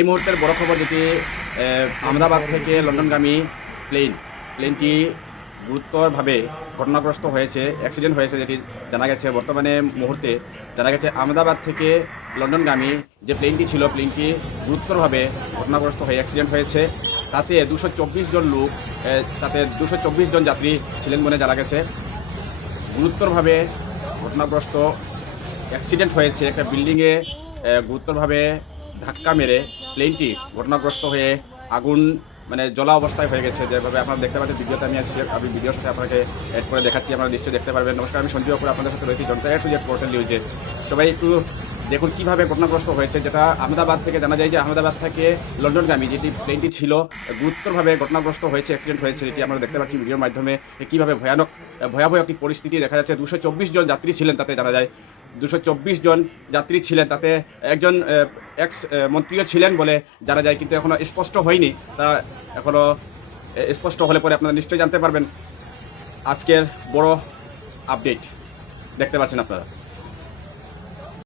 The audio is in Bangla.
এই মুহূর্তের বড় খবর যেটি আহ, আহমেদাবাদ থেকে লন্ডনগামী প্লেন প্লেনটি গুরুতরভাবে ঘটনাগ্রস্ত হয়েছে অ্যাক্সিডেন্ট হয়েছে যেটি জানা গেছে। বর্তমানে মুহূর্তে জানা গেছে আহমেদাবাদ থেকে লন্ডনগামী যে প্লেনটি ছিল প্লেনটি গুরুতরভাবে ঘটনাগ্রস্ত হয়ে অ্যাক্সিডেন্ট হয়েছে। তাতে দুশো জন লোক তাতে দুশো জন যাত্রী ছিলেন বলে জানা গেছে। গুরুতরভাবে ঘটনাগ্রস্ত অ্যাক্সিডেন্ট হয়েছে। একটা বিল্ডিংয়ে গুরুতরভাবে ধাক্কা মেরে প্লেনটি ঘটনাগ্রস্ত হয়ে আগুন মানে জ্বলা অবস্থায় হয়ে গেছে। যেভাবে আপনারা দেখতে পাচ্ছেন ভিডিওতে আমি আসছি আমি ভিডিওর সাথে আপনাকে অ্যাড করে দেখাচ্ছি, আপনারা নিশ্চয়ই দেখতে পারবেন। নমস্কার, আমি সঞ্জীব অপুর আপনাদের সাথে রয়েছি জনতা টু জেড পোর্টাল নিউজে সবাই একটু দেখুন কীভাবে ঘটনাগ্রস্ত হয়েছে, যেটা আহমেদাবাদ থেকে জানা যায় যে আহমেদাবাদ থেকে লন্ডনগামী যেটি প্লেনটি ছিল, গুরুতরভাবে ঘটনাগ্রস্ত হয়েছে অ্যাক্সিডেন্ট হয়েছে, যেটি আমরা দেখতে পাচ্ছি ভিডিওর মাধ্যমে কীভাবে ভয়ানক ভয়াবহ একটি পরিস্থিতি দেখা যাচ্ছে। দুশো জন যাত্রী ছিলেন তাতে জানা যায়। দুশো জন যাত্রী ছিলেন তাতে। একজন এক্স মন্ত্রীও ছিলেন বলে জানা যায়, কিন্তু এখনও স্পষ্ট হয়নি। তা এখনও স্পষ্ট হলে পরে আপনারা নিশ্চয়ই জানতে পারবেন। আজকের বড় আপডেট দেখতে পাচ্ছেন আপনারা।